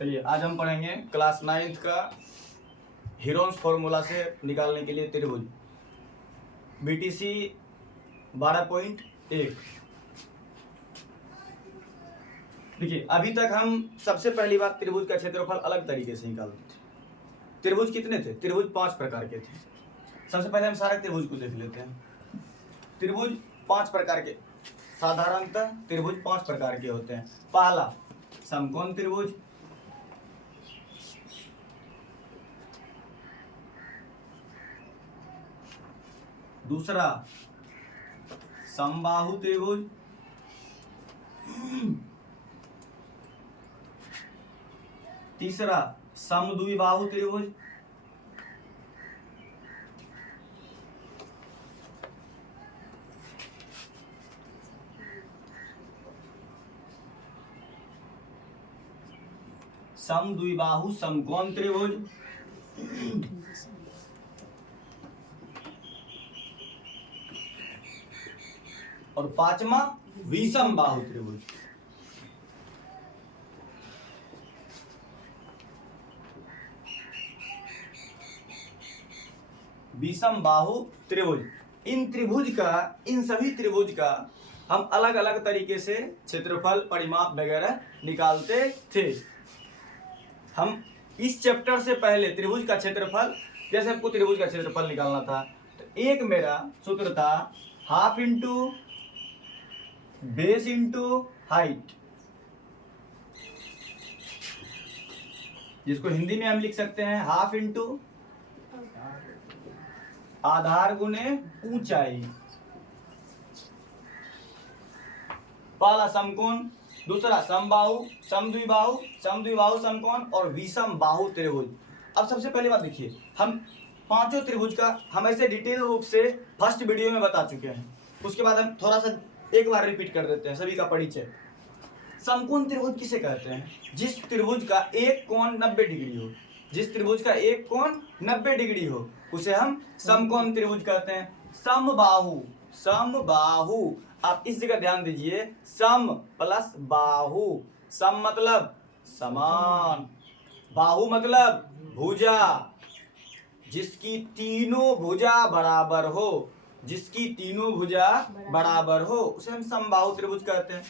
चलिए आज हम पढ़ेंगे क्लास 9th का हीरोन्स फॉर्मूला से निकालने के लिए त्रिभुज BTC 12.1। देखिए अभी तक हम सबसे पहली बात त्रिभुज का क्षेत्रफल अलग तरीके से निकालते थे। त्रिभुज कितने थे? त्रिभुज 5 प्रकार के थे। सबसे पहले हम सारे त्रिभुज को देख लेते हैं। त्रिभुज 5 प्रकार के, साधारणतः त्रिभुज 5 प्रकार के होते हैं। पहला समकोण त्रिभुज, दूसरा समबाहु त्रिभुज, तीसरा समद्विबाहु त्रिभुज, समद्विबाहु समकोण त्रिभुज, और पांचवा विषम बाहु त्रिभुज। विषम बाहु त्रिभुज, इन सभी त्रिभुज का हम अलग अलग तरीके से क्षेत्रफल, परिमाप वगैरह निकालते थे। हम इस चैप्टर से पहले त्रिभुज का क्षेत्रफल, जैसे हमको त्रिभुज का क्षेत्रफल निकालना था तो एक मेरा सूत्र था half into base into height, जिसको हिंदी में हम लिख सकते हैं हाफ इंटू आधार गुने ऊंचाई। पहला समकोण, दूसरा समबाहु, समद्विबाहु, समद्विबाहु समकोण और विषम बाहु त्रिभुज। अब सबसे पहली बात देखिए, हम पांचों त्रिभुज का हम ऐसे डिटेल रूप से फर्स्ट वीडियो में बता चुके हैं। उसके बाद हम थोड़ा सा एक बार रिपीट कर देते हैं सभी का परिचय। समकोण त्रिभुज किसे कहते हैं? जिस त्रिभुज का एक कोण 90 डिग्री हो, जिस त्रिभुज का एक कोण 90 डिग्री हो उसे हम समकोण त्रिभुज कहते हैं। समबाहु, समबाहु, आप इस जगह ध्यान दीजिए, सम प्लस बाहु। सम मतलब समान, बाहु मतलब भुजा, जिसकी तीनों भुजा बराबर हो, जिसकी तीनों भुजा बराबर हो उसे हम समबाहु त्रिभुज कहते हैं।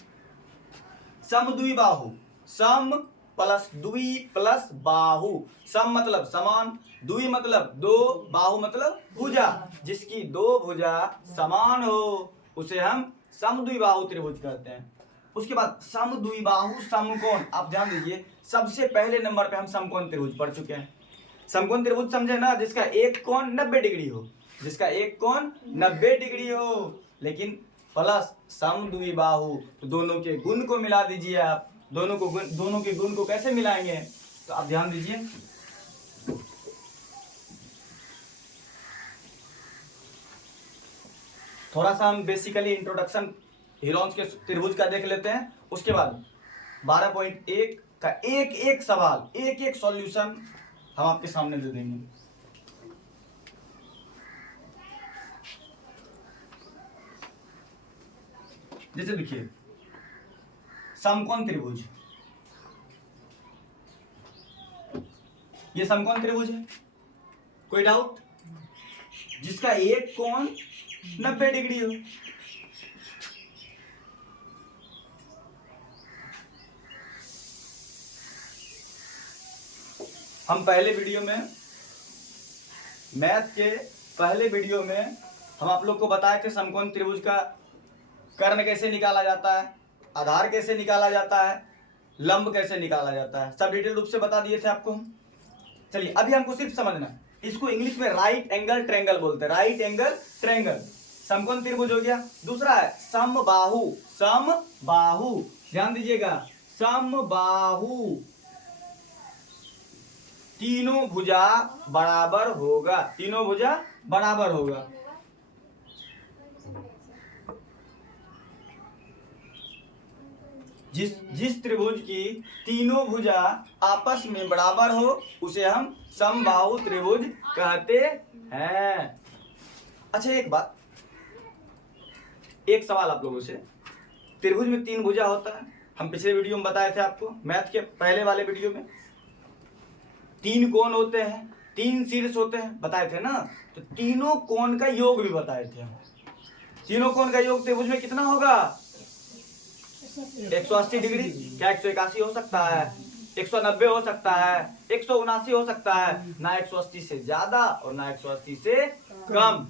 समद्विबाहु, सम प्लस द्वि प्लस बाहु। सम मतलब समान, द्वि मतलब दो, बाहु मतलब भुजा, जिसकी दो भुजा समान हो उसे हम समद्विबाहु त्रिभुज कहते हैं। उसके बाद समद्विबाहु समकोण, आप ध्यान दीजिए सबसे पहले नंबर पे हम समकोण त्रिभुज पढ़ चुके हैं। समकोण त्रिभुज समझे ना, जिसका एक कोण 90 डिग्री हो, जिसका एक कोण 90 डिग्री हो, लेकिन प्लस समद्विबाहु, तो दोनों के गुण को मिला दीजिए आप। दोनों के गुण को कैसे मिलाएंगे? तो आप ध्यान दीजिए, थोड़ा सा हम बेसिकली इंट्रोडक्शन हीरोन्स के त्रिभुज का देख लेते हैं। उसके बाद 12.1 का एक एक सवाल, एक एक सॉल्यूशन हम आपके सामने दे देंगे। जैसे देखिए समकोण त्रिभुज, ये समकोण त्रिभुज है, कोई डाउट? जिसका एक कोण 90 डिग्री हो। हम पहले वीडियो में, मैथ के पहले वीडियो में हम आप लोग को बताए थे समकोण त्रिभुज का कर्ण कैसे निकाला जाता है, आधार कैसे निकाला जाता है, लंब कैसे निकाला जाता है, सब डिटेल रूप से बता दिए थे आपको। चलिए अभी हमको सिर्फ समझना, इसको इंग्लिश में राइट एंगल ट्रायंगल बोलते हैं। राइट एंगल ट्रायंगल समकोण त्रिभुज हो गया। दूसरा है समबाहु, समबाहु, ध्यान दीजिएगा, समबाहु, तीनों भुजा बराबर होगा, तीनों भुजा बराबर होगा। जिस त्रिभुज की तीनों भुजा आपस में बराबर हो उसे हम समबाहु त्रिभुज कहते हैं। अच्छा एक बात, एक सवाल आप लोगों से, त्रिभुज में 3 भुजा होता है, हम पिछले वीडियो में बताए थे आपको, मैथ के पहले वाले वीडियो में। तीन कोण होते हैं, तीन शीर्ष होते हैं, बताए थे ना। तो तीनों कोण का योग भी बताए थे हम। तीनों कोण का योग त्रिभुज में कितना होगा? 180 डिग्री। क्या 181 हो सकता है? 190 हो सकता है, 179 हो सकता है। ना 180 से ज्यादा और ना 180 से कम।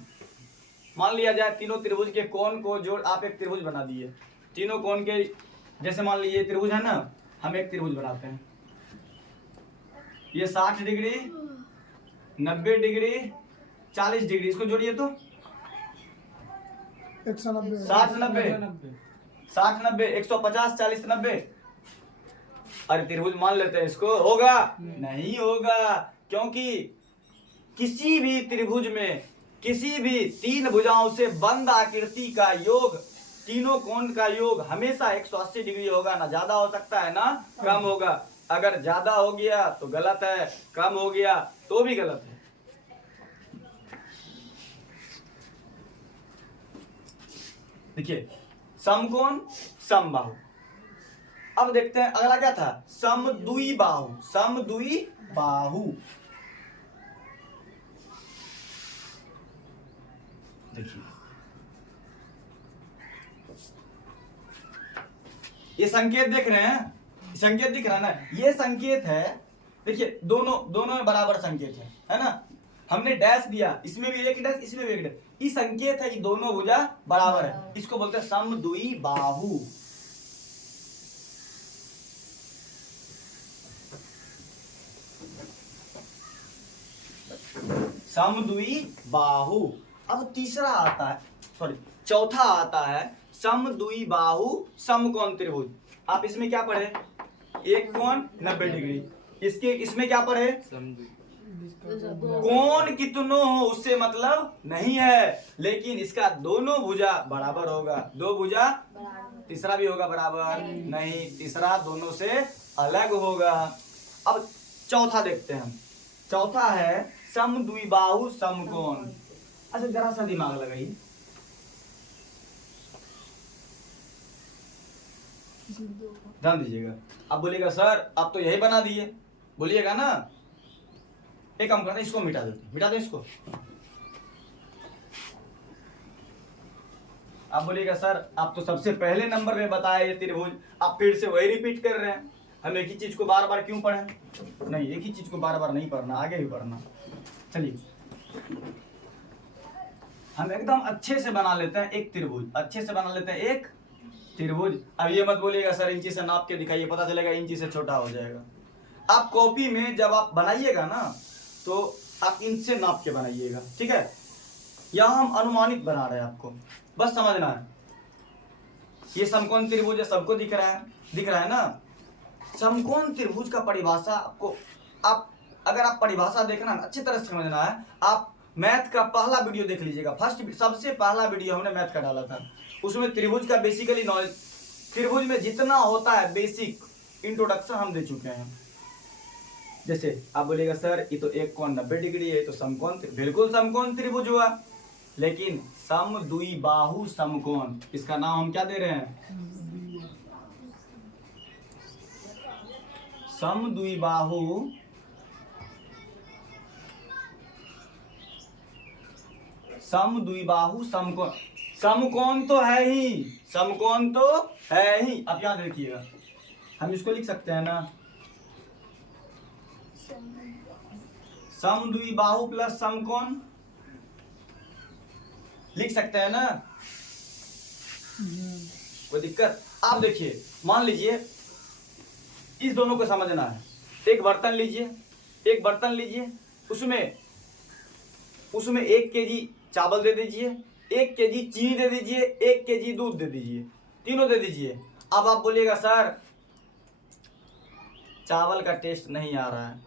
मान लिया जाए तीनों त्रिभुज के कोण को जोड़ आप एक त्रिभुज बना दिए। तीनों कोण के, जैसे मान लीजिए त्रिभुज है ना, हम एक त्रिभुज बनाते हैं। ये 60 डिग्री, 90 डिग्री, 40 डिग्री, इसको जोड़िए तो 190 60 90 60 90 150 40 90। अरे त्रिभुज मान लेते हैं इसको, होगा? नहीं होगा, क्योंकि किसी भी त्रिभुज में किसी भी तीन भुजाओं से बंद आकृति का योग, तीनों कोण का योग हमेशा 180 डिग्री होगा। ना ज्यादा हो सकता है ना कम होगा। अगर ज्यादा हो गया तो गलत है, कम हो गया तो भी गलत है। देखिए, समकोण समबाहु। अब देखते हैं अगला क्या था? समद्विबाहु। समद्विबाहु, देखिए ये संकेत देख रहे हैं, संकेत दिख रहा है ना, ये संकेत है। देखिए दोनों में बराबर संकेत है ना। हमने डैश दिया, इसमें भी एक डैश, इसमें भी एक डैश। ये संकेत है कि दोनों भुजा बराबर है। इसको बोलते हैं समद्विबाहु। समद्विबाहु। अब तीसरा आता है, सॉरी चौथा आता है समद्विबाहु समकोण त्रिभुज। आप इसमें क्या पढ़े? एक कोण 90 डिग्री। इसमें क्या पढ़े? कोण कितनों हो उससे मतलब नहीं है, लेकिन इसका दोनों भुजा बराबर होगा। दो भुजा, तीसरा भी होगा बराबर नहीं, तीसरा दोनों से अलग होगा। अब चौथा देखते हैं हम। चौथा है समद्विबाहु समकोण। अच्छा जरा सा दिमाग लगाइए। ध्यान दीजिएगा। अब बोलिएगा सर आप तो यही बना दिए, बोलिएगा ना। एक काम करते हैं, इसको मिटा देते हैं, मिटा दो इसको। आप बोलिएगा सर आप तो सबसे पहले नंबर में बताए ये त्रिभुज, आप फिर से वही रिपीट कर रहे हैं। हम एक ही चीज को बार बार क्यों पढ़ें? नहीं, एक ही चीज को बार बार नहीं पढ़ना, आगे भी पढ़ना। चलिए हम एकदम अच्छे से बना लेते हैं एक त्रिभुज, अच्छे से बना लेते हैं एक त्रिभुज। अब ये मत बोलिएगा सर इंची से नाप के दिखाइए, पता चलेगा इंची से छोटा हो जाएगा। आप कॉपी में जब आप बनाइएगा ना तो आप इंच से नाप के बनाइएगा, ठीक है? यहाँ हम अनुमानित बना रहे हैं, आपको बस समझना है। ये समकोण त्रिभुज है, सबको दिख रहा है ना। समकोण त्रिभुज का परिभाषा आपको, आप अगर आप परिभाषा देखना अच्छी तरह से समझना है, आप मैथ का पहला वीडियो देख लीजिएगा। सबसे पहला वीडियो हमने मैथ का डाला था, उसमें त्रिभुज का बेसिकली नॉलेज, त्रिभुज में जितना होता है बेसिक इंट्रोडक्शन हम दे चुके हैं। जैसे आप बोलिएगा सर ये तो एक कोण 90 डिग्री है, तो समकोण, बिल्कुल समकोण त्रिभुज हुआ, लेकिन समद्विबाहु समकोण, इसका नाम हम क्या दे रहे हैं? समद्विबाहु समद्विबाहु समकोण। समकोण तो है ही, समकोण तो है ही। अब याद रखिएगा, हम इसको लिख सकते हैं ना, समद्विबाहु प्लस समकोण लिख सकते हैं ना, कोई दिक्कत? आप देखिए, मान लीजिए इस दोनों को समझना है। एक बर्तन लीजिए, उसमें 1 केजी चावल दे दीजिए, 1 केजी चीनी दे दीजिए, 1 केजी दूध दे दीजिए, तीनों दे दीजिए। अब आप बोलिएगा सर चावल का टेस्ट नहीं आ रहा है।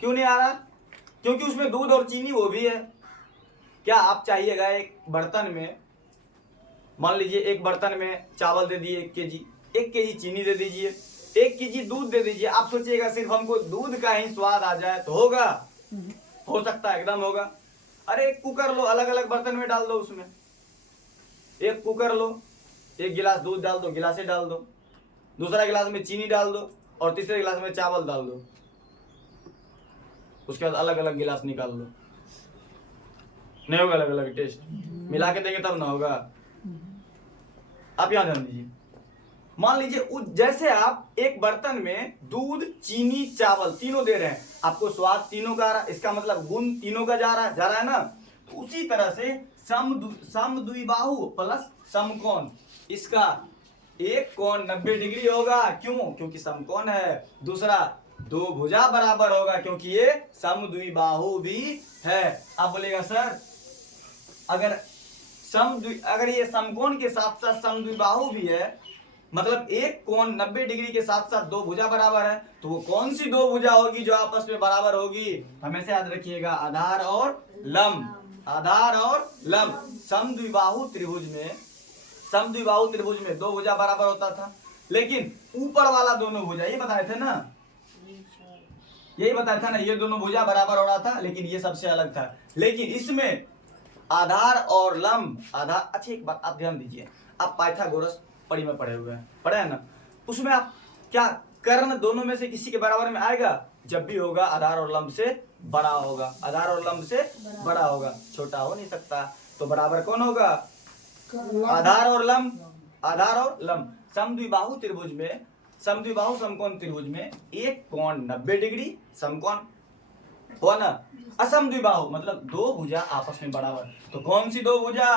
क्यों नहीं आ रहा? क्योंकि उसमें दूध और चीनी वो भी है। क्या आप चाहिएगा एक बर्तन में, मान लीजिए एक बर्तन में चावल दे दिए 1 केजी, 1 केजी चीनी दे दीजिए, 1 केजी दूध दे दीजिए। आप सोचिएगा सिर्फ हमको दूध का ही स्वाद आ जाए तो होगा? हो सकता है, एकदम होगा। अरे एक कुकर लो, अलग अलग बर्तन में डाल दो, उसमें एक कुकर लो, 1 गिलास दूध डाल दो, गिलासे डाल दो, दूसरा गिलास में चीनी डाल दो, और तीसरे गिलास में चावल डाल दो, उसके बाद अलग अलग गिलास निकाल लो, नहीं होगा अलग अलग टेस्ट, मिला के देंगे तब ना होगा। आप यहाँ ध्यान दीजिए, मान लीजिए जैसे आप एक बर्तन में दूध, चीनी, चावल तीनों दे रहे हैं, आपको स्वाद तीनों का आ रहा है, इसका मतलब गुण तीनों का जा रहा है ना। तो उसी तरह से समद्विबाहु प्लस समकोण, इसका एक कोण 90 डिग्री होगा, क्यों? क्योंकि समकोण है। दूसरा, दो भुजा बराबर होगा, क्योंकि ये समद्विबाहु भी है। आप बोलेगा सर अगर ये समकोण के साथ साथ समद्विबाहु भी है, मतलब एक कोण 90 डिग्री के साथ साथ दो भुजा बराबर है, तो वो कौन सी दो भुजा होगी जो आपस में बराबर होगी? हमेशा याद रखिएगा, आधार और लंब, आधार और लंब। समद्विबाहु त्रिभुज में दो भुजा बराबर होता था, लेकिन ऊपर वाला दोनों भुजा, ये बताए थे ना, यही बताया था ना, ये दोनों भुजा बराबर हो रहा था, लेकिन ये सबसे अलग था। लेकिन इसमें आधार और लंब, आधार, अच्छा एक बात आप ध्यान दीजिए, आप पाइथागोरस पढ़ी में पढ़े हुए हैं, पढ़े हैं ना, उसमें आप क्या कर्ण दोनों में से किसी के बराबर में आएगा? जब भी होगा आधार और लंब से बड़ा होगा, आधार और लंब से बड़ा होगा, छोटा हो नहीं सकता। तो बराबर कौन होगा? आधार और लंब, आधार और लंब। समद्विबाहु त्रिभुज में, समद्विबाहु समकोण त्रिभुज में एक कोण 90 डिग्री समकोण हो ना, असमद्विबाहु मतलब दो भुजा आपस में बराबर, तो कौन सी दो भुजा?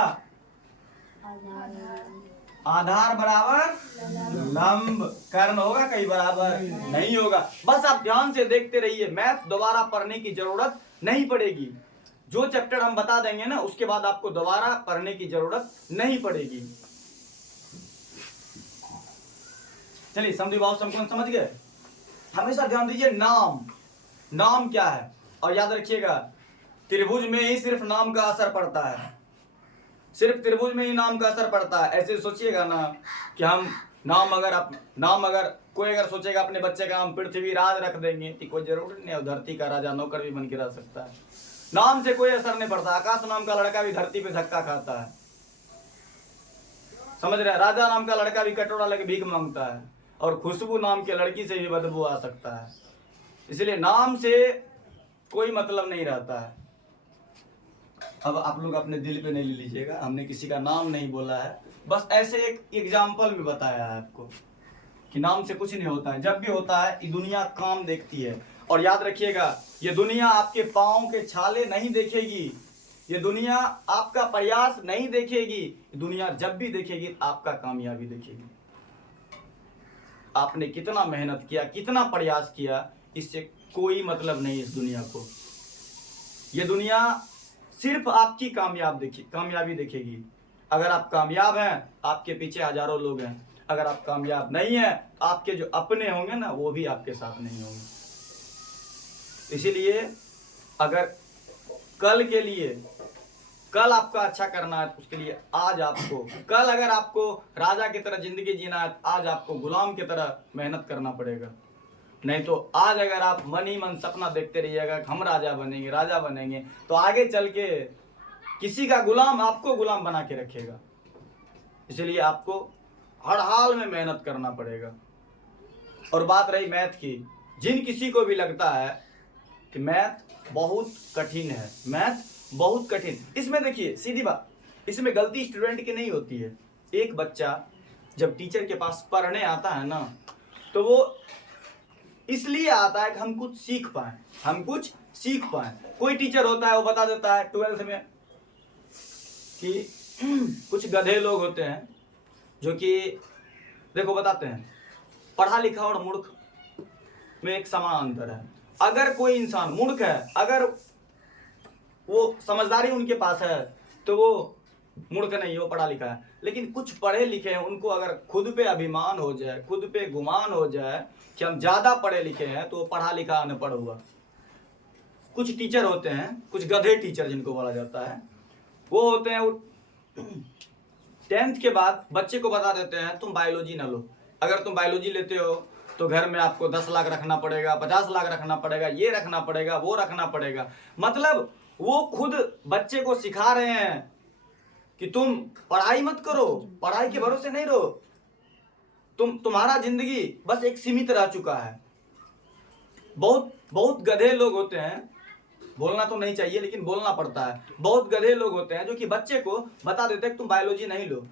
आधार बराबर लंब। कर्ण होगा कहीं बराबर नहीं होगा। बस आप ध्यान से देखते रहिए, मैथ दोबारा पढ़ने की जरूरत नहीं पड़ेगी। जो चैप्टर हम बता देंगे ना, उसके बाद आपको दोबारा पढ़ने की जरूरत नहीं पड़ेगी। चलिए, समद्विबाहु समकोण समझ गए। हमेशा ध्यान दीजिए, नाम क्या है, और याद रखिएगा त्रिभुज में ही सिर्फ नाम का असर पड़ता है, सिर्फ त्रिभुज में ही नाम का असर पड़ता है। ऐसे सोचिएगा ना कि हम नाम अगर कोई अगर सोचेगा अपने बच्चे का नाम पृथ्वीराज रख देंगे, तो कोई जरूरी नहीं है, धरती का राजा नौकर भी बन के रह सकता है। नाम से कोई असर नहीं पड़ता। आकाश नाम का लड़का भी धरती पे धक्का खाता है, समझ रहे हैं? राजा नाम का लड़का भी कटोरा लेके भीख मांगता है, और खुशबू नाम के लड़की से भी बदबू आ सकता है। इसलिए नाम से कोई मतलब नहीं रहता है। अब आप लोग अपने दिल पे नहीं ले लीजिएगा, हमने किसी का नाम नहीं बोला है, बस ऐसे एक एग्जाम्पल में बताया है आपको कि नाम से कुछ नहीं होता है। जब भी होता है, ये दुनिया काम देखती है। और याद रखिएगा, ये दुनिया आपके पाँव के छाले नहीं देखेगी, ये दुनिया आपका प्रयास नहीं देखेगी, ये दुनिया जब भी देखेगी आपका कामयाबी देखेगी। आपने कितना मेहनत किया, कितना प्रयास किया, इससे कोई मतलब नहीं इस दुनिया को। ये दुनिया सिर्फ आपकी कामयाबी देखेगी। अगर आप कामयाब हैं, आपके पीछे हजारों लोग हैं। अगर आप कामयाब नहीं हैं, आपके जो अपने होंगे ना, वो भी आपके साथ नहीं होंगे। इसीलिए अगर कल आपका अच्छा करना है, तो उसके लिए आज आपको, कल अगर आपको राजा की तरह जिंदगी जीना है, आज आपको गुलाम की तरह मेहनत करना पड़ेगा। नहीं तो आज अगर आप मन ही मन सपना देखते रहिएगा हम राजा बनेंगे, तो आगे चल के किसी का गुलाम आपको गुलाम बना के रखेगा। इसलिए आपको हर हाल में मेहनत करना पड़ेगा। और बात रही मैथ की, जिन किसी को भी लगता है कि मैथ बहुत कठिन है, मैथ बहुत कठिन, इसमें देखिए सीधी बात, इसमें गलती स्टूडेंट की नहीं होती है। एक बच्चा जब टीचर के पास पढ़ने आता है ना, तो वो इसलिए आता है कि हम कुछ सीख पाए। कोई टीचर होता है, वो बता देता है 12th में कि कुछ गधे लोग होते हैं जो कि देखो बताते हैं, पढ़ा लिखा और मूर्ख में एक समान अंतर है। अगर कोई इंसान मूर्ख है, अगर वो समझदारी उनके पास है, तो वो मूर्ख नहीं, वो पढ़ा लिखा है। लेकिन कुछ पढ़े लिखे हैं, उनको अगर खुद पे अभिमान हो जाए, खुद पे गुमान हो जाए कि हम ज्यादा पढ़े लिखे हैं, तो वो पढ़ा लिखा अनपढ़ हुआ। कुछ टीचर होते हैं, कुछ गधे टीचर जिनको बोला जाता है, वो होते हैं, वो 10th के बाद बच्चे को बता देते हैं तुम बायोलॉजी ना लो। अगर तुम बायोलॉजी लेते हो तो घर में आपको 10 लाख रखना पड़ेगा, 50 लाख रखना पड़ेगा, ये रखना पड़ेगा, वो रखना पड़ेगा। मतलब वो खुद बच्चे को सिखा रहे हैं कि तुम पढ़ाई मत करो, पढ़ाई के भरोसे नहीं रहो। तुम्हारा जिंदगी बस एक सीमित रह चुका है। बहुत बहुत गधे लोग होते हैं, बोलना तो नहीं चाहिए लेकिन बोलना पड़ता है, बहुत गधे लोग होते हैं जो कि बच्चे को बता देते हैं तुम बायोलॉजी नहीं लो,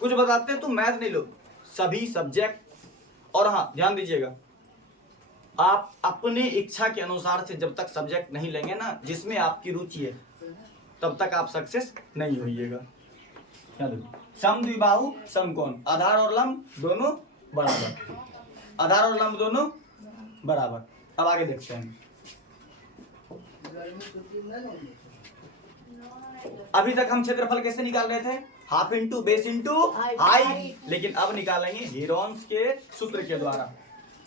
कुछ बताते हैं तुम मैथ नहीं लो, सभी सब्जेक्ट। और हाँ ध्यान दीजिएगा, आप अपने इच्छा के अनुसार से जब तक सब्जेक्ट नहीं लेंगे ना जिसमें आपकी रुचि है, तब तक आप सक्सेस नहीं होइएगा। समद्विबाहु समकोण, आधार और लंब दोनों बराबर, आधार और लंब दोनों बराबर। अब आगे देखते हैं। अभी तक हम क्षेत्रफल कैसे निकाल रहे थे, half into base into height, लेकिन अब निकालेंगे हीरोन्स के सूत्र के द्वारा।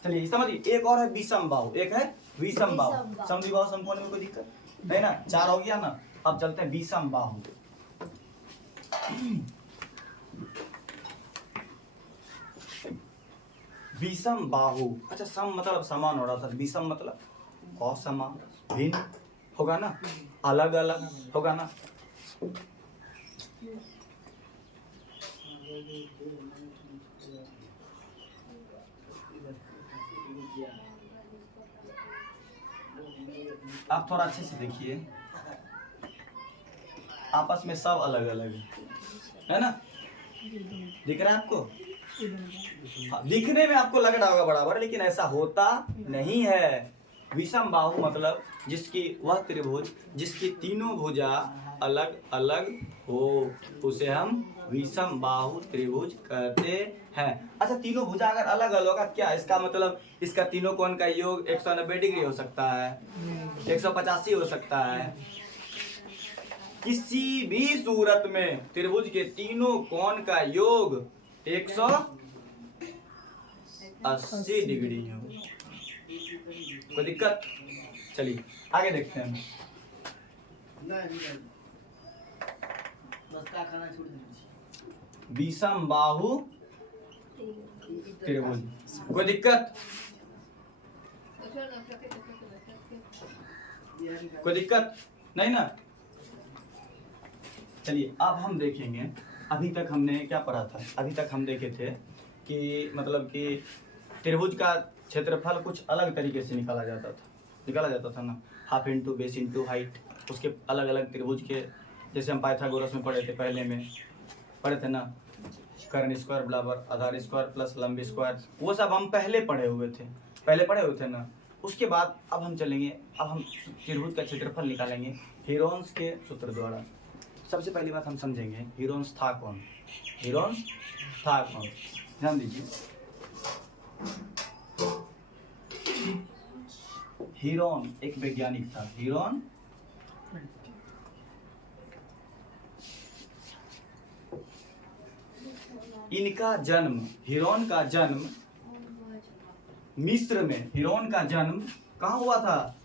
चलिए समझिए, एक और है विषम बाहु, एक है विषम बाहु। समद्विबाहु समकोण में कोई दिक्कत नहीं ना, 4 हो गया ना। अब चलते हैं विषम बाहु। विषम बाहु, अच्छा सम मतलब समान हो रहा था, विषम मतलब असमान, भिन्न होगा ना, अलग अलग होगा ना। आप थोड़ा अच्छे से देखिए, आपस में सब अलग अलग है ना, दिख रहा है आपको? हाँ, दिखने में आपको लग रहा होगा बराबर, लेकिन ऐसा होता नहीं है। विषम बाहु मतलब जिसकी वह त्रिभुज जिसकी तीनों भुजा अलग अलग हो, उसे हम विषम बाहु त्रिभुज कहते हैं। अच्छा, तीनों भुजा अगर अलग अलग होगा क्या इसका मतलब, इसका तीनों कोण का योग 190 डिग्री हो सकता है, 185 हो सकता है। किसी भी सूरत में त्रिभुज के तीनों कोण का योग 180 डिग्री हो, कोई दिक्कत? चलिए आगे देखते हैं। विषम बाहु त्रिभुज, कोई दिक्कत? कोई दिक्कत नहीं ना। चलिए अब हम देखेंगे, अभी तक हमने क्या पढ़ा था, अभी तक हम देखे थे कि मतलब कि त्रिभुज का क्षेत्रफल कुछ अलग तरीके से निकाला जाता था ना, half into base into height. उसके अलग अलग त्रिभुज के, जैसे हम पाइथागोरस में पढ़े थे, पहले में पढ़े थे ना, कर्ण स्क्वायर बराबर आधार स्क्वायर प्लस लंब स्क्वायर, वो सब हम पहले पढ़े हुए थे ना। उसके बाद अब हम चलेंगे, अब हम त्रिभुज का क्षेत्रफल निकालेंगे हीरोन्स के सूत्र द्वारा। सबसे पहली बात हम समझेंगे हीरोन्स था कौन, ध्यान दीजिए। हीरोन एक वैज्ञानिक था, हीरोन इनका जन्म, हीरोन का जन्म मिस्र में, हीरोन का जन्म कहाँ हुआ था?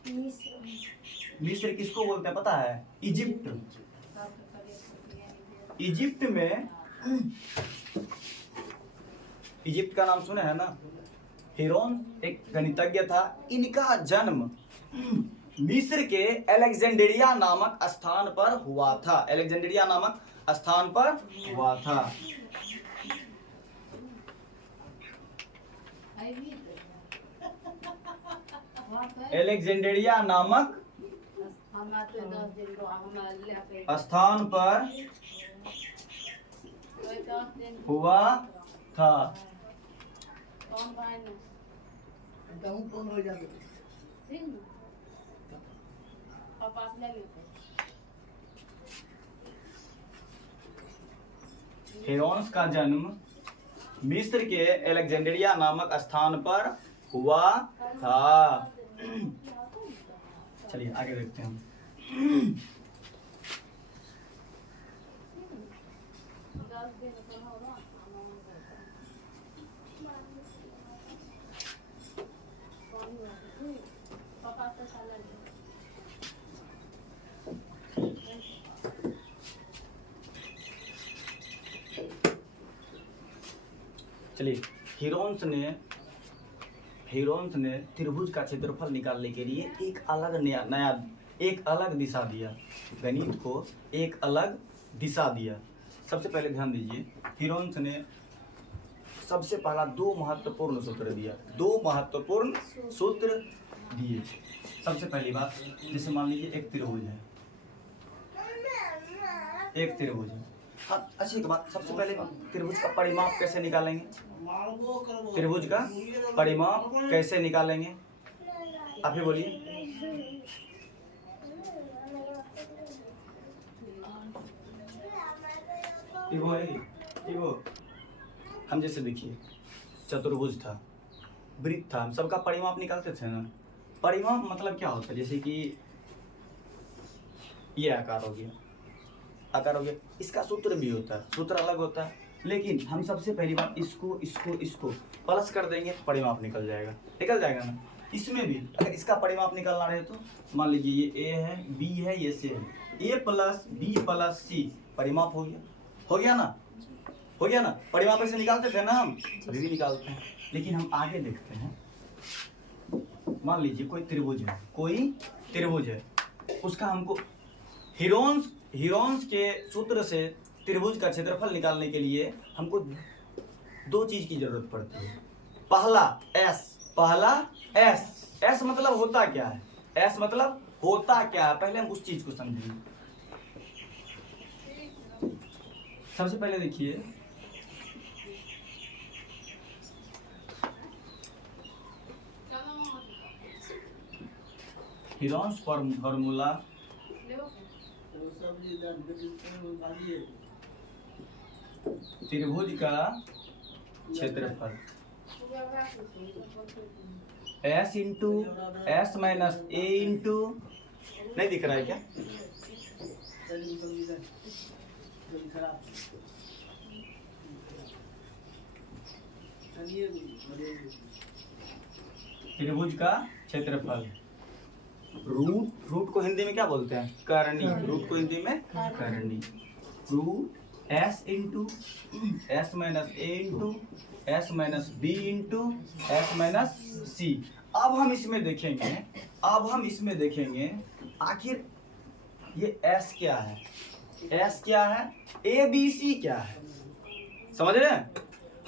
मिस्र किसको बोलते हैं पता है? इजिप्ट। इजिप्ट में, इजिप्ट का नाम सुने हैं ना। हीरोन एक गणितज्ञ था, इनका जन्म मिस्र के अलेक्जेंड्रिया नामक स्थान पर हुआ था, अलेक्जेंड्रिया नामक स्थान पर हुआ था। अलेक्जेंड्रिया नामक स्थान पर हुआ था। हेरोन्स का जन्म मिस्र के अलेक्जेंड्रिया नामक स्थान पर हुआ था। चलिए आगे देखते हैं। चलिए, हीरोन्स ने त्रिभुज का क्षेत्रफल निकालने के लिए एक अलग दिशा दिया, गणित को एक अलग दिशा दिया। सबसे पहले ध्यान दीजिए, हीरोन्स ने सबसे पहला दो महत्वपूर्ण सूत्र दिया, दो महत्वपूर्ण सूत्र दिए। सबसे पहली बात, जैसे मान लीजिए एक त्रिभुज है, एक त्रिभुज है। हाँ अच्छी बात, सबसे पहले त्रिभुज का परिमाप कैसे निकालेंगे, त्रिभुज का परिमाप कैसे निकालेंगे, आप ही बोलिए। हम जैसे देखिए चतुर्भुज था, वृत्त था, हम सबका परिमाप निकालते थे ना। परिमाप मतलब क्या होता है, जैसे कि ये आकार हो गया, आकार हो गया, इसका सूत्र भी होता है, सूत्र अलग होता है, लेकिन हम सबसे पहली बार इसको इसको इसको प्लस कर देंगे, परिमाप निकल जाएगा, निकल जाएगा ना। इसमें भी अगर इसका परिमाप निकालना रहे तो मान लीजिए ये ए है, बी है, ये सी है, ए प्लस बी प्लस सी परिमाप हो गया, हो गया ना, हो गया ना। परिमाप ऐसे निकालते थे ना, हम अभी भी निकालते हैं, लेकिन हम आगे देखते हैं। मान लीजिए कोई त्रिभुज है, कोई त्रिभुज है, उसका हमको हीरोन्स के सूत्र से त्रिभुज का क्षेत्रफल निकालने के लिए हमको दो चीज की जरूरत पड़ती है। पहला एस मतलब होता क्या है, एस मतलब होता क्या है, पहले हम उस चीज को समझेंगे। सबसे पहले देखिए हीरोन्स फॉर्मूला त्रिभुज का क्षेत्रफल S into S minus A into, नहीं दिख रहा है क्या, त्रिभुज का क्षेत्रफल, रूट को हिंदी में क्या बोलते हैं, करनी, रूट को हिंदी में करनी, root S into S minus A into S minus B into S minus C. अब हम इसमें देखेंगे आखिर ये एस क्या है, एस क्या है, ए बी सी क्या है, समझ रहे हैं।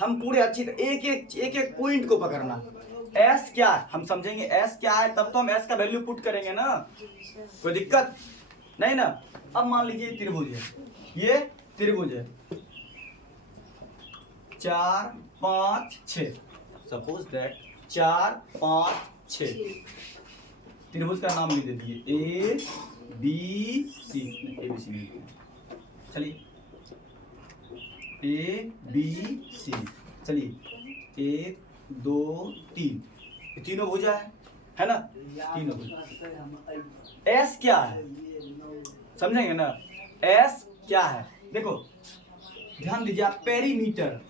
हम पूरे अच्छी एक एक पॉइंट को पकड़ना, एस क्या है हम समझेंगे, एस क्या है तब तो हम एस का वैल्यू पुट करेंगे ना, कोई दिक्कत नहीं ना। अब मान लीजिए त्रिभुज है, ये त्रिभुज है 4 5 6, सपोज दैट 4 5 6, त्रिभुज का नाम भी दे दिए ए बी सी, चलिए ए बी सी, चलिए 1 2 3, तीनों भुजा है ना, तीनों भुजा। एस क्या है समझेंगे ना, एस क्या है, देखो ध्यान दीजिए आप, पेरीमीटर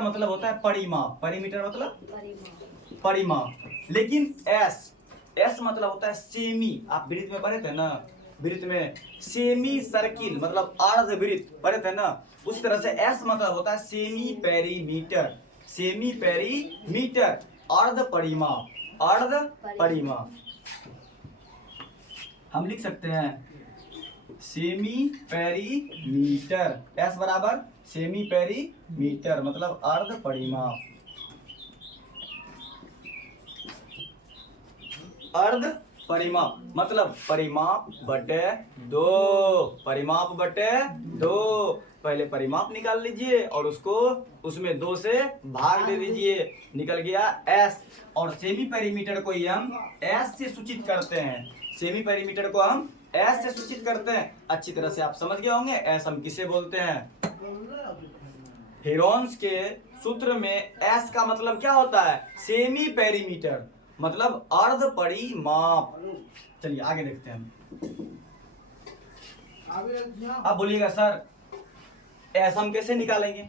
मतलब होता है परिमाप, परिमीटर मतलब परिमाप, लेकिन एस मतलब होता है सेमी, आप वृत्त में पढ़े थे ना, वृत्त में सेमी सर्किल मतलब अर्धवृत्त पढ़े थे ना, उस तरह से एस मतलब होता है सेमी पेरीमीटर, सेमी पेरीमीटर, अर्ध परिमाप, अर्ध परिमाप। हम लिख सकते हैं सेमी पेरीमीटर, एस बराबर सेमी पेरीमीटर मतलब अर्ध परिमाप, अर्ध परिमाप मतलब परिमाप बटे 2, परिमाप बटे 2। पहले परिमाप निकाल लीजिए और उसको उसमें 2 से भाग दे दीजिए, निकल गया एस। और सेमी पेरीमीटर को ही हम एस से सूचित करते हैं, सेमी पेरीमीटर को हम एस से सूचित करते हैं। अच्छी तरह से आप समझ गए होंगे एस हम किसे बोलते हैं। हीरोन्स के सूत्र में एस का मतलब क्या होता है, सेमी पेरीमीटर मतलब अर्ध परिमाप। चलिए आगे देखते हैं। अब बोलिएगा सर एस हम कैसे निकालेंगे,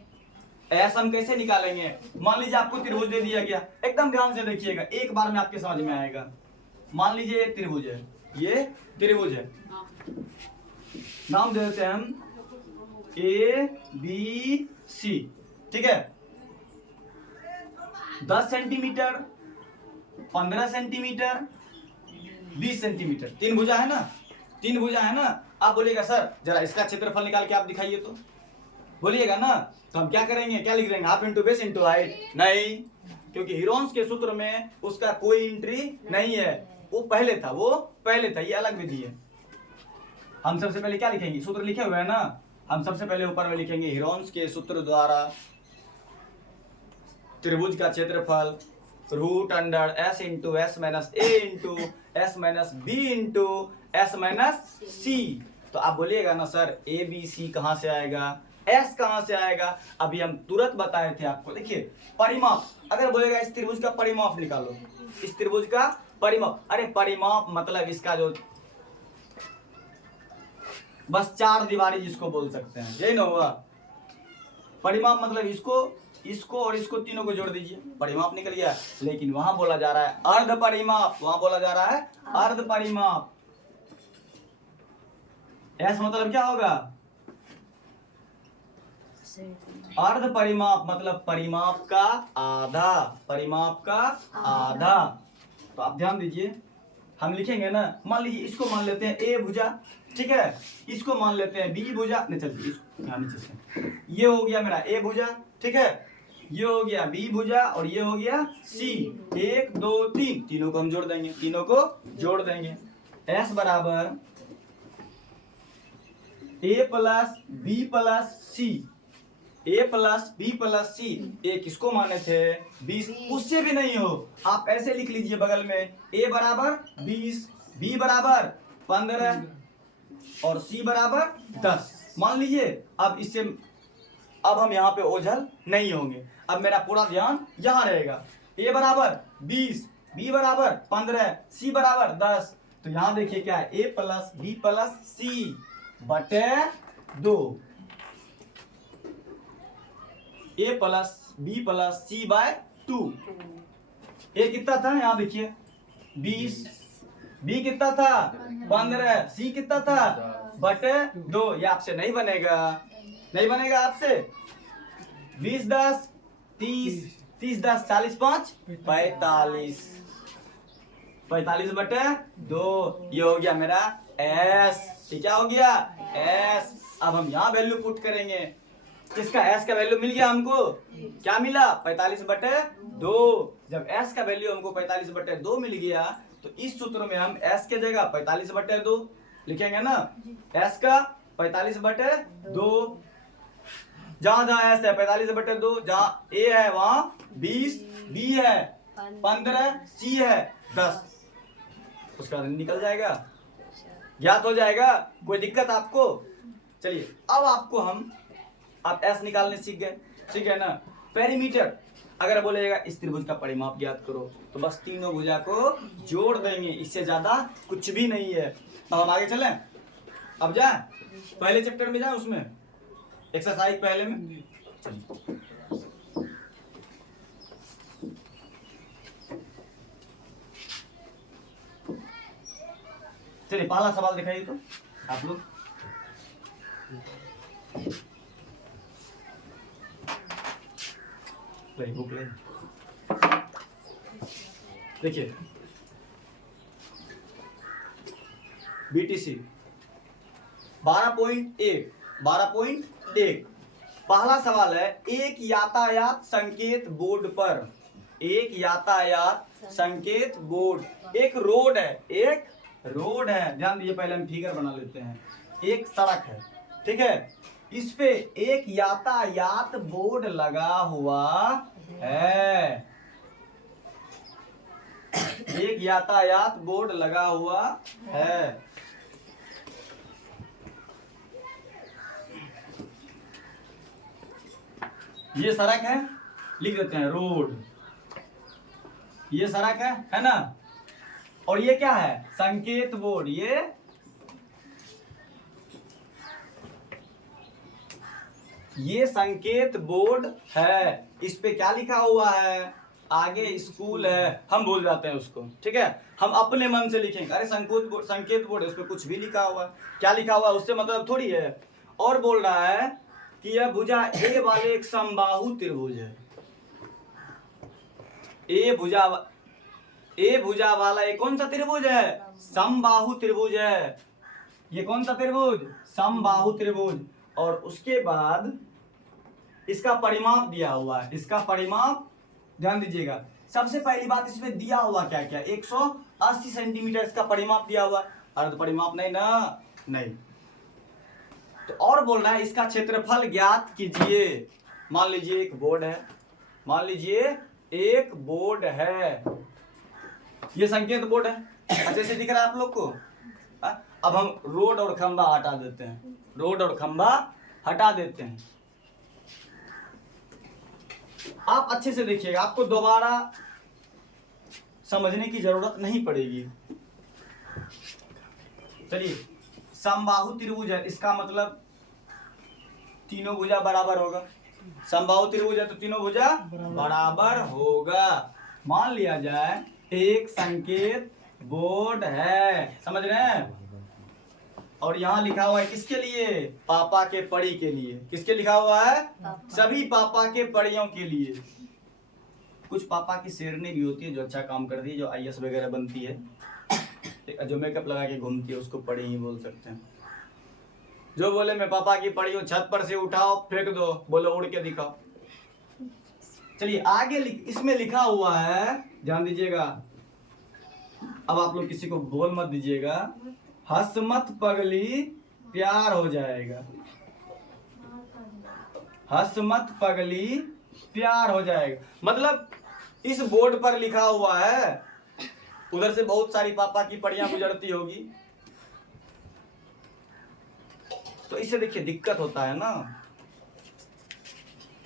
एस हम कैसे निकालेंगे। मान लीजिए आपको त्रिभुज दे दिया गया, एकदम ध्यान से देखिएगा, एक बार में आपके समझ में आएगा। मान लीजिए ये त्रिभुज है, ये त्रिभुज है, नाम दे देते हैं हम ए बी सी, ठीक है। 10 सेंटीमीटर, 15 सेंटीमीटर, 20 सेंटीमीटर, 3 भुजा है ना, 3 भुजा है ना। आप बोलिएगा सर जरा इसका क्षेत्रफल निकाल के आप दिखाइए तो, बोलिएगा ना। तो हम क्या करेंगे, क्या लिख देंगे, half into base into height? नहीं, क्योंकि हीरोन्स के सूत्र में उसका कोई एंट्री नहीं है, वो पहले था, ये अलग विधि है। हम सबसे पहले क्या लिखेंगे, सूत्र लिखे हुए हैं ना, हम सबसे पहले ऊपर में लिखेंगे हीरोन्स के सूत्र द्वारा त्रिभुज का क्षेत्रफल root under S into S minus A into S minus B into S minus C. तो आप बोलिएगा ना सर ए बी सी कहाँ से आएगा, एस कहाँ से आएगा? अभी हम तुरंत बताए थे आपको। देखिए परिमाप, अगर बोलेगा इस त्रिभुज का परिमाप निकालो, इस त्रिभुज का परिमाप, अरे परिमाप मतलब इसका जो बस चार दीवारी जिसको बोल सकते हैं, यही ना हुआ परिमाप। मतलब इसको और इसको तीनों को जोड़ दीजिए, परिमाप निकल गया। लेकिन वहां बोला जा रहा है अर्ध परिमाप, वहां बोला जा रहा है अर्ध परिमाप। एस मतलब क्या होगा, अर्ध परिमाप मतलब परिमाप का आधा, परिमाप का आधा। तो आप ध्यान दीजिए, हम लिखेंगे ना, मान लीजिए इसको मान लेते हैं ए भुजा, ठीक है, इसको मान लेते हैं बी भुजा, नहीं चलिए इसको यहाँ नीचे से, ये हो गया मेरा ए भुजा, ठीक है, ये हो गया बी भुजा और ये हो गया सी। 1 2 3 तीनों को हम जोड़ देंगे, तीनों को जोड़ देंगे। एस बराबर ए प्लस बी प्लस सी, ए प्लस बी प्लस सी। ए किसको माने थे 20, उससे भी नहीं हो आप ऐसे लिख लीजिए बगल में, ए बराबर 20, बी बराबर 15 और सी बराबर 10 मान लीजिए। अब इससे अब हम यहाँ पे ओझल नहीं होंगे, अब मेरा पूरा ध्यान यहाँ रहेगा। ए बराबर 20, बी बराबर 15, सी बराबर 10। तो यहाँ देखिए क्या है, ए प्लस बी प्लस सी बटे 2, ए प्लस बी प्लस सी बाय 2। ए कितना था यहाँ देखिए 20, बी कितना था 15, सी कितना था बटे 2। ये आपसे नहीं बनेगा, नहीं बनेगा आपसे। 20 10 30, 30 10 40 5 45, 45 बटे 2। ये हो गया मेरा एस, ये क्या हो गया एस। अब हम यहाँ वैल्यू पुट करेंगे, किसका एस का वैल्यू मिल गया हमको, क्या मिला 45 बटे 2। जब एस का वैल्यू हमको 45 बटे 2 मिल गया तो इस सूत्र में हम एस के जगह 45 बटे 2 लिखेंगे ना, एस का 45 बटे 2, जहां जहां एस है 45 बटे 2, जहां ए है वहां 20, बी है 15, सी है 10, उसका निकल जाएगा, ज्ञात हो जाएगा। कोई दिक्कत आपको? चलिए अब आपको हम आप एस निकालने सीख गए, ठीक है ना। पेरीमीटर, अगर बोलेगा इस त्रिभुज का परिमाप ज्ञात करो तो बस तीनों भुजा को जोड़ देंगे, इससे ज्यादा कुछ भी नहीं है। तो हम आगे चलें, अब जाए पहले चैप्टर में, जाए उसमें एक्सरसाइज पहले में। चलिए पहला सवाल दिखाइए तो आप लोग। बुक ले देखिए, बीटीसी 12.1 पहला सवाल है, एक यातायात संकेत बोर्ड पर, एक यातायात संकेत बोर्ड, एक रोड है, एक रोड है, ध्यान दीजिए, पहले हम फिगर बना लेते हैं। एक सड़क है, ठीक है, इस पे एक यातायात बोर्ड लगा हुआ है, एक यातायात बोर्ड लगा हुआ है। ये सड़क है, लिख देते हैं रोड, ये सड़क है ना, और ये क्या है संकेत बोर्ड, ये संकेत बोर्ड है। इस पे क्या लिखा हुआ है, आगे स्कूल है, हम भूल जाते हैं उसको, ठीक है, हम अपने मन से लिखेंगे, अरे संकेत बोर्ड है, उस पे कुछ भी लिखा हुआ है, क्या लिखा हुआ है उससे मतलब थोड़ी है। और बोल रहा है कि यह भुजा ए वाले एक समबाहु त्रिभुज है, ए भुजा वाला एक कौन सा त्रिभुज है, समबाहु त्रिभुज है। ये कौन सा त्रिभुज, समबाहु त्रिभुज। और उसके बाद इसका परिमाप दिया हुआ है, इसका परिमाप ध्यान दीजिएगा। सबसे पहली बात इसमें दिया हुआ क्या क्या, 180 सेंटीमीटर इसका परिमाप दिया हुआ। अर्ध परिमाप नहीं ना, नहीं। तो और बोल रहा है इसका क्षेत्रफल ज्ञात कीजिए। मान लीजिए एक बोर्ड है, मान लीजिए एक बोर्ड है, ये संकेत बोर्ड है, अच्छे से दिख रहा है आप लोग को। अब हम रोड और खंबा हटा देते हैं, रोड और खंबा हटा देते हैं। आप अच्छे से देखिएगा, आपको दोबारा समझने की जरूरत नहीं पड़ेगी। चलिए, समबाहु त्रिभुज है, इसका मतलब तीनों भुजा बराबर होगा। समबाहु त्रिभुज है तो तीनों भुजा बराबर होगा। मान लिया जाए एक संकेत बोर्ड है, समझ रहे हैं, और यहाँ लिखा हुआ है किसके लिए, पापा के पड़ी के लिए। किसके लिखा हुआ है, सभी पापा के पड़ियों के लिए। कुछ पापा की शेरनी भी होती है जो अच्छा काम करती है, जो आईएएस वगैरह बनती है, जो मेकअप लगा के घूमती है, उसको पड़ी ही बोल सकते हैं। जो बोले मैं पापा की पड़ी हूँ, छत पर से उठाओ फेंक दो, बोलो उड़ के दिखाओ। चलिए आगे इसमें लिखा हुआ है, ध्यान दीजिएगा। अब आप लोग किसी को बोल मत दीजिएगा, हंस मत पगली प्यार हो जाएगा, हंस मत पगली प्यार हो जाएगा। मतलब इस बोर्ड पर लिखा हुआ है, उधर से बहुत सारी पापा की पड़ियां गुजरती होगी, तो इसे देखिए दिक्कत होता है ना।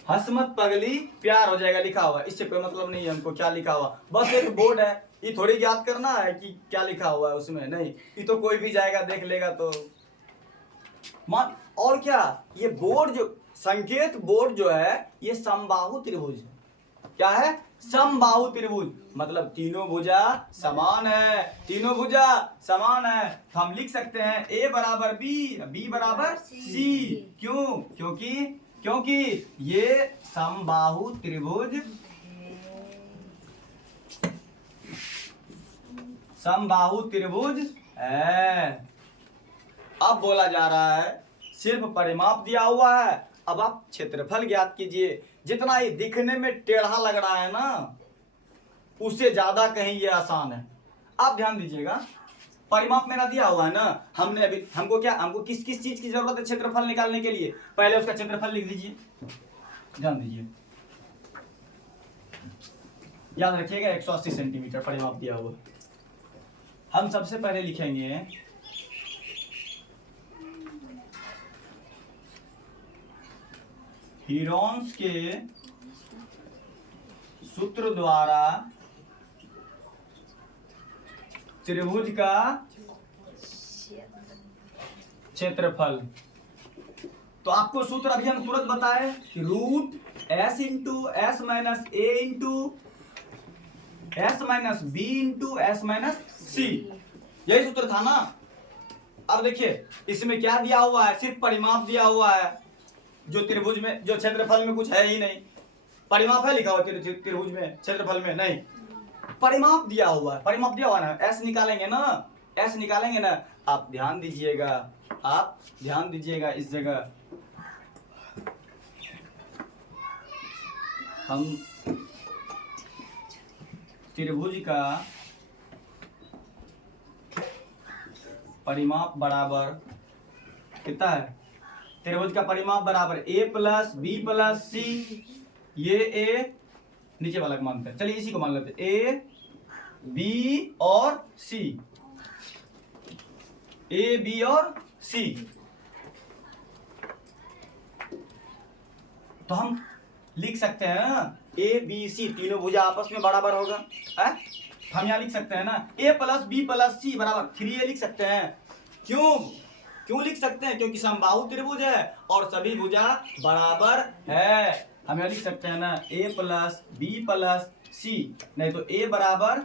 हंस मत पगली प्यार हो जाएगा लिखा हुआ, इससे कोई मतलब नहीं है हमको क्या लिखा हुआ, बस एक बोर्ड है, ये थोड़ी याद करना है कि क्या लिखा हुआ है उसमें, नहीं, ये तो कोई भी जाएगा देख लेगा तो मान। और क्या, ये बोर्ड जो संकेत बोर्ड जो है ये समबाहु त्रिभुज है। क्या है, समबाहु त्रिभुज, मतलब तीनों भुजा समान है, तीनों भुजा समान है। तो हम लिख सकते हैं ए बराबर बी, बी बराबर सी। क्यों, क्योंकि ये समबाहु त्रिभुज, समबाहु त्रिभुज है। अब बोला जा रहा है सिर्फ परिमाप दिया हुआ है, अब आप क्षेत्रफल ज्ञात कीजिए। जितना ये दिखने में टेढ़ा लग रहा है ना, उससे ज्यादा कहीं ये आसान है। आप ध्यान दीजिएगा, परिमाप मेरा दिया हुआ है ना, हमने अभी हमको किस किस चीज की जरूरत है क्षेत्रफल निकालने के लिए, पहले उसका क्षेत्रफल लिख दीजिए। ध्यान दीजिए, याद रखिएगा 180 सेंटीमीटर परिमाप दिया हुआ। हम सबसे पहले लिखेंगे हीरोन्स के सूत्र द्वारा त्रिभुज का क्षेत्रफल। तो आपको सूत्र अभी हम तुरंत बताए कि root S into S minus A into S minus B into S minus C, यही सूत्र था ना। अब देखिए इसमें क्या दिया हुआ है, सिर्फ परिमाप दिया हुआ है, जो त्रिभुज में, जो क्षेत्रफल में कुछ है ही नहीं। परिमाप है लिखा हुआ त्रिभुज में, क्षेत्रफल में नहीं, परिमाप दिया हुआ है, परिमाप दिया हुआ ना, एस निकालेंगे ना, एस निकालेंगे ना। आप ध्यान दीजिएगा, आप ध्यान दीजिएगा, इस जगह हम त्रिभुज का परिमाप बराबर कितना है, त्रिभुज का परिमाप बराबर ए प्लस बी प्लस सी, ये ए नीचे वाला को मानते हैं, चलिए इसी को मान लेते हैं, ए बी और सी, ए बी और सी। तो हम लिख सकते हैं ना, ए बी सी तीनों भुजा आपस में बराबर होगा है? हम यहाँ लिख सकते हैं ना ए प्लस बी प्लस सी बराबर 3a लिख सकते हैं। क्यों लिख सकते हैं, क्योंकि समबाहु त्रिभुज है और सभी भुजा बराबर है। हम यहाँ लिख सकते हैं ना ए प्लस बी प्लस सी, नहीं तो ए बराबर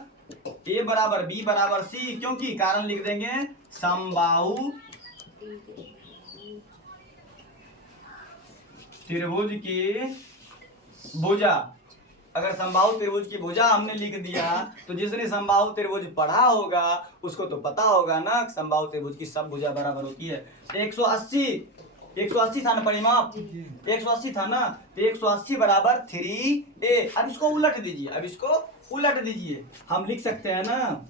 बी बराबर सी, क्योंकि कारण लिख देंगे समबाहु त्रिभुज की भुजा। अगर समबाहु त्रिभुज की भुजा हमने लिख दिया तो जिसने समबाहु त्रिभुज पढ़ा होगा उसको तो पता होगा ना समबाहु त्रिभुज की सब भुजा बराबर होती है। 180 180 था ना परिमाप, 180 था ना, तो 180 बराबर 3a। अब इसको उलट दीजिए, अब इसको उलट दीजिए, हम लिख सकते हैं ना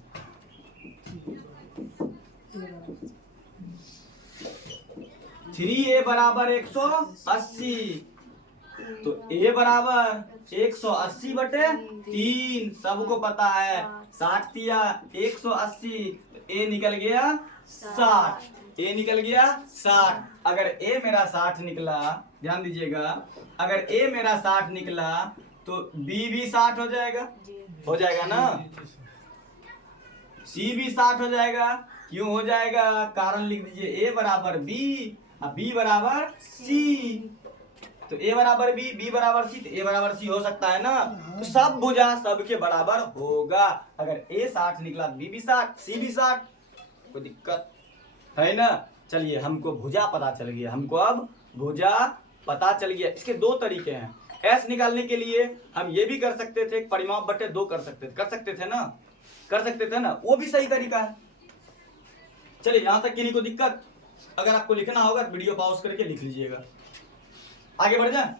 3a बराबर 180, तो a बराबर 180 बटे 3, सबको पता है 60 दिया 180, तो a निकल गया 60, a निकल गया 60। अगर a मेरा 60 निकला, ध्यान दीजिएगा, अगर a मेरा 60 निकला तो b भी 60 हो जाएगा, हो जाएगा ना, c भी 60 हो जाएगा। क्यों हो जाएगा? कारण लिख दीजिए, a बराबर b और b बराबर c, तो a बराबर b बराबर c, तो a बराबर c हो सकता है ना। तो सब भुजा सबके बराबर होगा, अगर a 60 निकला तो b भी 60 c भी 60, कोई दिक्कत है ना। चलिए हमको भुजा पता चल गया, हमको अब भुजा पता चल गया। इसके दो तरीके हैं, s निकालने के लिए हम ये भी कर सकते थे, परिमाप बटे 2 कर सकते थे ना, कर सकते थे ना, वो भी सही तरीका है। चलिए यहां तक किन्हीं को दिक्कत? अगर आपको लिखना होगा तो वीडियो पॉज करके लिख लीजिएगा, आगे बढ़ जाए।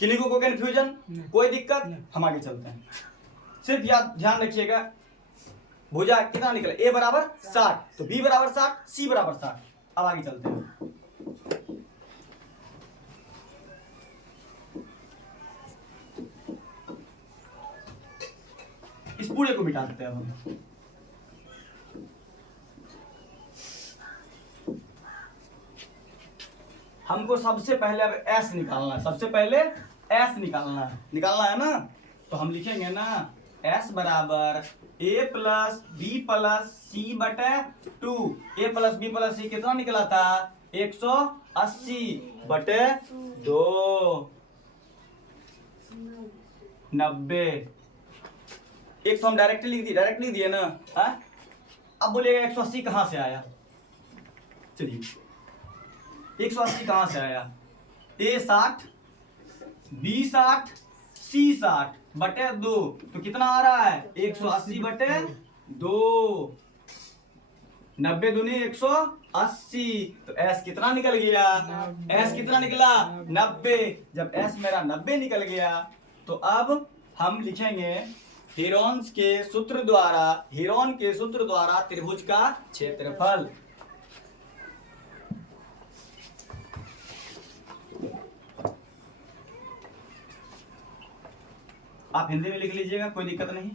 किन्हीं को कंफ्यूजन, कोई दिक्कत? हम आगे चलते हैं। सिर्फ याद ध्यान रखिएगा, भुजा कितना निकला, a बराबर 60, तो b बराबर 60, c बराबर 60। अब आगे चलते हैं। इस पूरे को मिटा देते हैं हम। हमको सबसे पहले अब s निकालना है, सबसे पहले s निकालना है ना। तो हम लिखेंगे ना s बराबर a प्लस बी प्लस सी बटे 2। a प्लस बी प्लस सी कितना निकला था? 180 बटे 2, 90। एक तो हम डायरेक्टली लिख दिए ना, हा? अब बोलिएगा 180 कहां से आया? चलिए 180 कहां से आया? a 60, b 60, c 60 बटे 2, तो कितना आ रहा है? 180 बटे 2, 90 दूनी 180, तो s कितना निकल गया? s कितना निकला? 90। जब s मेरा 90 निकल गया तो अब हम लिखेंगे हीरोन के सूत्र द्वारा त्रिभुज का क्षेत्रफल। आप हिंदी में लिख लीजिएगा, कोई दिक्कत नहीं।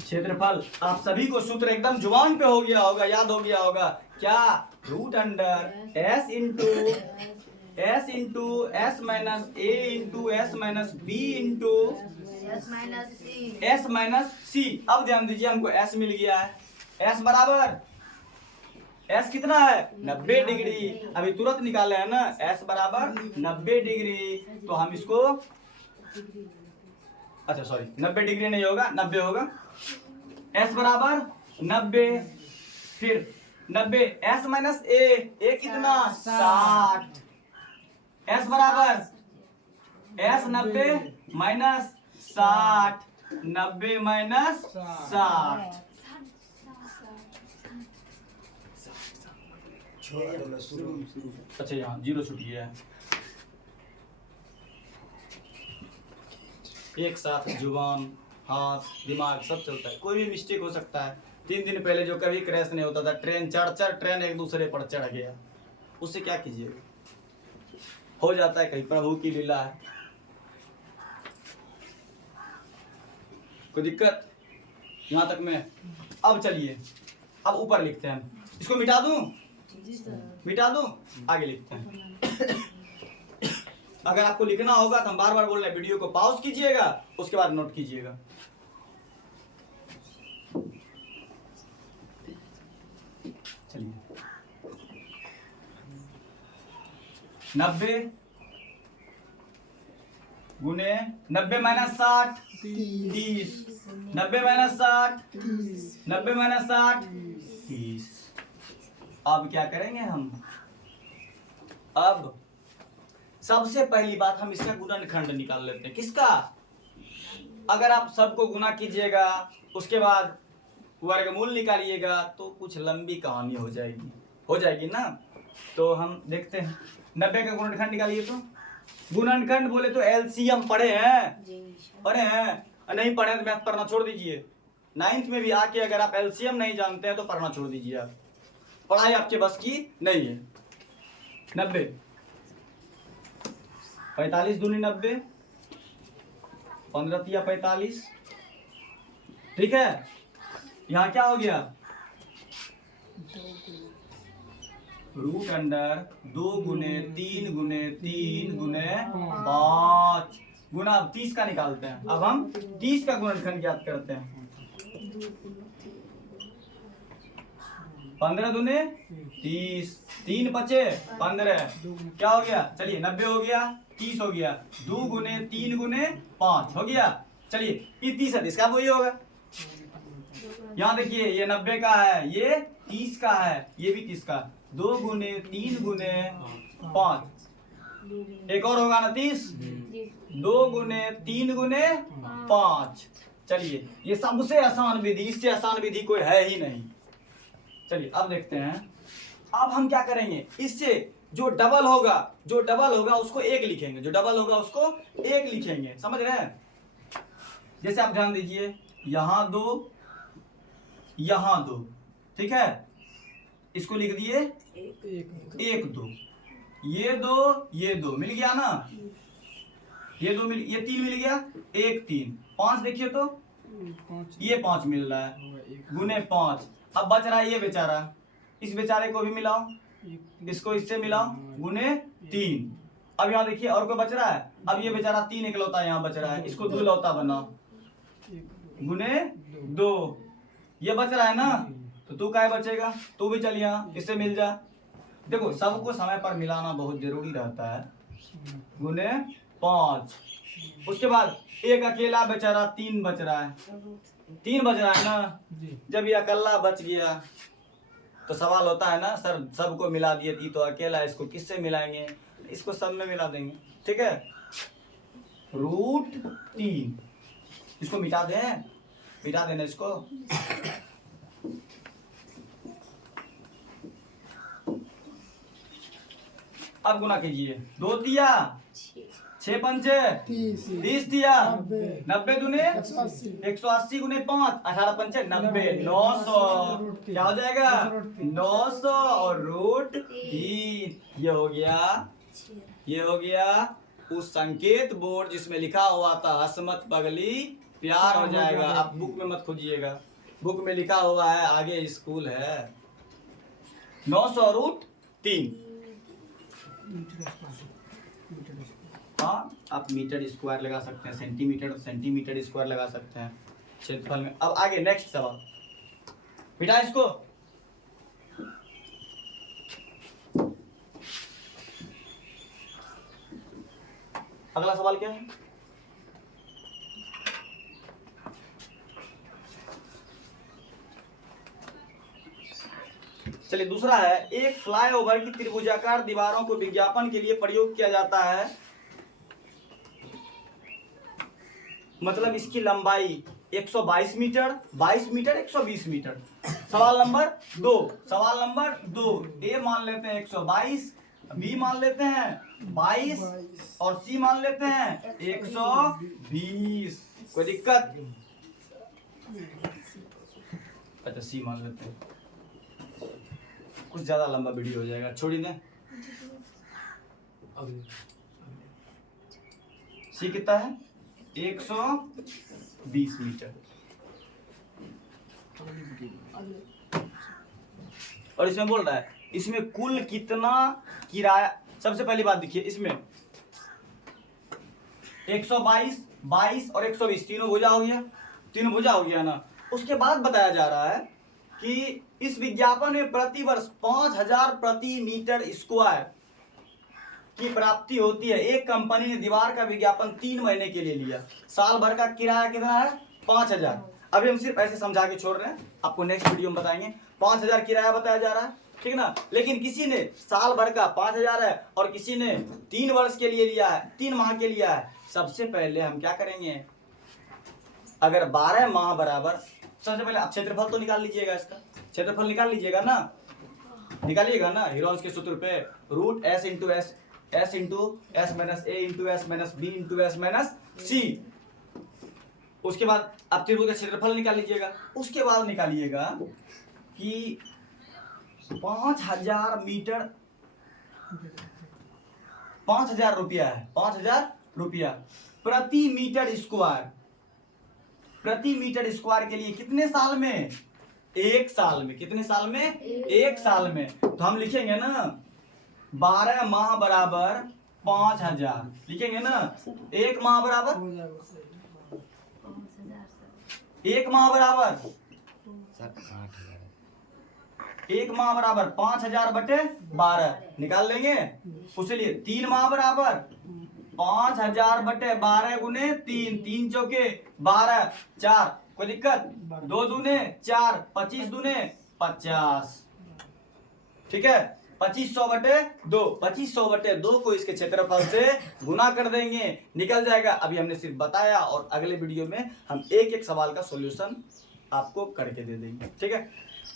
क्षेत्रफल, आप सभी को सूत्र एकदम जुबान पे हो गया होगा, याद हो गया होगा क्या? Root under s into s minus a into s minus b into s minus c। अब ध्यान दीजिए, हमको s मिल गया है, s बराबर s कितना है? 90 डिग्री। अभी तुरंत निकाले है ना, s बराबर 90 डिग्री, तो हम इसको, अच्छा सॉरी 90 डिग्री नहीं होगा, 90 होगा। s बराबर 90, फिर 90 s माइनस a कितना? 60। s बराबर s 90 माइनस 60, 90 माइनस 60, अच्छा यहाँ 0 छूट गया है। एक साथ जुबान, हाथ, दिमाग सब चलता है, कोई भी मिस्टेक हो सकता है। 3 दिन पहले जो कभी क्रैश नहीं होता था, ट्रेन ट्रेन एक दूसरे पर चढ़ गया, उससे क्या कीजिएगा? हो जाता है, कहीं प्रभु की लीला है, कोई दिक्कत यहाँ तक में। अब चलिए, अब ऊपर लिखते हैं, इसको मिटा दूं, आगे लिखते हैं। अगर आपको लिखना होगा तो हम बार बार बोल रहे हैं, वीडियो को पॉज कीजिएगा, उसके बाद नोट कीजिएगा। चलिए 90 गुने 90 माइनस 60 30, 90 माइनस 60 90 माइनस 60 30। अब क्या करेंगे हम? अब सबसे पहली बात हम इसका गुणनखंड निकाल लेते हैं। किसका? अगर आप सबको गुना कीजिएगा उसके बाद वर्गमूल निकालिएगा तो कुछ लंबी कहानी हो जाएगी ना। तो हम देखते हैं 90 का गुणनखंड निकालिए। तो गुणनखंड बोले तो एलसीएम पढ़े हैं? नहीं पढ़े तो मैथ पढ़ना छोड़ दीजिए। 9th में भी आके अगर आप एलसीएम नहीं जानते हैं तो पढ़ना छोड़ दीजिए। आप पढ़ाई आपके बस की नहीं है। 90 45 दूनी 90, 15 तिया 45, ठीक है। यहाँ क्या हो गया? रूट अंडर 2 गुने 3 गुने 3 गुने 5 गुना। अब 30 का निकालते हैं। अब हम 30 का गुणनखंड ज्ञात करते हैं। 15 दूने 30, 3 बचे 15, क्या हो गया? चलिए 90 हो गया, 30 हो गया, 2 गुने 3 गुने 5 हो गया। चलिए ये 30 है, इसका वही होगा। यहाँ देखिए ये 90 का है, ये 30 का है, ये भी 30 का। 2 गुने 3 गुने 5, एक और होगा ना 30। 2 गुने 3 गुने 5। चलिए ये सबसे आसान विधि, इससे आसान विधि कोई है ही नहीं। चलिए अब देखते हैं। अब हम क्या करेंगे, इससे जो डबल होगा उसको 1 लिखेंगे, जो डबल होगा उसको 1 लिखेंगे, समझ रहे हैं? जैसे आप ध्यान दीजिए, यहाँ 2 यहाँ 2, ठीक है, इसको लिख दिए 1 2, ये 2 मिल गया ना, ये 3 मिल गया, 1 3 5 देखिए तो ये 5 मिल रहा है गुने 5। अब बच रहा है ये बेचारा, इस बेचारे को भी मिलाओ, इसको इससे मिलाओ गुने 3। अब यहाँ देखिए और कोई बच रहा है। अब ये बेचारा 3 इकलौता यहाँ बच रहा है, इसको 2 लौता बनाओ गुने 2। ये बच रहा है ना, तो तू क्या बचेगा, तू भी चल यहाँ इससे मिल जा। देखो सबको समय पर मिलाना बहुत जरूरी रहता है। गुने 5, उसके बाद एक अकेला बेचारा 3 बच रहा है, 3 बच रहा है ना। जब ये अकेला बच गया तो सवाल होता है ना, सर सबको मिला दिए थी तो अकेला, इसको किससे मिलाएंगे? इसको सब में मिला देंगे, ठीक है। रूट 3 इसको मिटा दें, मिटा देना इसको। अब गुना कीजिए, 2 तिया 6 पंचे 30 तिया 90 दूने 180 गुने 5 18 पंचे 90 900। क्या हो जाएगा? 900 और रूट 3। ये हो गया उस संकेत बोर्ड जिसमें लिखा हुआ था हसमत पगली प्यार हो जाएगा। आप बुक में मत खोजिएगा, बुक में लिखा हुआ है, आगे स्कूल है। 900 रूट 3। हाँ आप मीटर स्क्वायर लगा सकते हैं, सेंटीमीटर स्क्वायर लगा सकते हैं क्षेत्रफल में। अब आगे नेक्स्ट सवाल, बेटा इसको अगला सवाल क्या है? चलिए दूसरा है, एक फ्लाईओवर की त्रिभुजाकार दीवारों को विज्ञापन के लिए प्रयोग किया जाता है, मतलब इसकी लंबाई 122 मीटर, 22 मीटर, 120 मीटर। सवाल नंबर 2, ए मान लेते हैं 122, बी मान लेते हैं 22 और सी मान लेते हैं 120। कोई दिक्कत? अच्छा सी मान लेते हैं, कुछ ज्यादा लंबा वीडियो हो जाएगा, छोड़ दें। सी कितना है? 120 मीटर। और इसमें बोल रहा है इसमें कुल कितना किराया। सबसे पहली बात देखिए, इसमें 122, 22 और 120 तीनों भुजा हो गया ना। उसके बाद बताया जा रहा है कि इस विज्ञापन में प्रतिवर्ष 5000 प्रति मीटर स्क्वायर की प्राप्ति होती है। एक कंपनी ने दीवार का विज्ञापन 3 महीने के लिए लिया, साल भर का किराया कितना है? 5000। अभी हम सिर्फ ऐसे समझा के छोड़ रहे हैं, आपको नेक्स्ट वीडियो में बताएंगे। 5000 किराया बताया जा रहा है, ठीक है ना। लेकिन किसी ने साल भर का 5,000 है और किसी ने 3 वर्ष के लिए लिया है, 3 माह के लिया है। सबसे पहले हम क्या करेंगे, अगर 12 माह बराबर, सबसे पहले आप क्षेत्रफल तो निकाल लीजिएगा, इसका क्षेत्रफल निकाल लीजिएगा ना, निकालिएगा ना। हीरोन्स के सूत्र पे root S into S, S into S minus A into S minus B into S minus C. उसके बाद आप त्रिभुज का क्षेत्रफल निकाल लीजिएगा। उसके बाद निकालिएगा कि 5,000 मीटर, 5,000 रुपया है, 5,000 रुपया प्रति मीटर स्क्वायर, प्रति मीटर स्क्वायर के लिए कितने साल में, 1 साल में। कितने साल में, 1 साल में। तो हम लिखेंगे ना 12 माह बराबर 5,000, लिखेंगे ना। 1 माह बराबर, 1 माह बराबर 1 माह बराबर 5,000 बटे 12 निकाल लेंगे। उसके लिए 3 माह बराबर 5,000 बटे 12 गुने 3, 3 चौके 12, 4, कोई दिक्कत, 2 दूने 4, 25 दूने 50, ठीक है। 2500 बटे 2, 2500 बटे 2 को इसके क्षेत्रफल से गुना कर देंगे, निकल जाएगा। अभी हमने सिर्फ बताया और अगले वीडियो में हम एक एक सवाल का सॉल्यूशन आपको करके दे देंगे, ठीक है।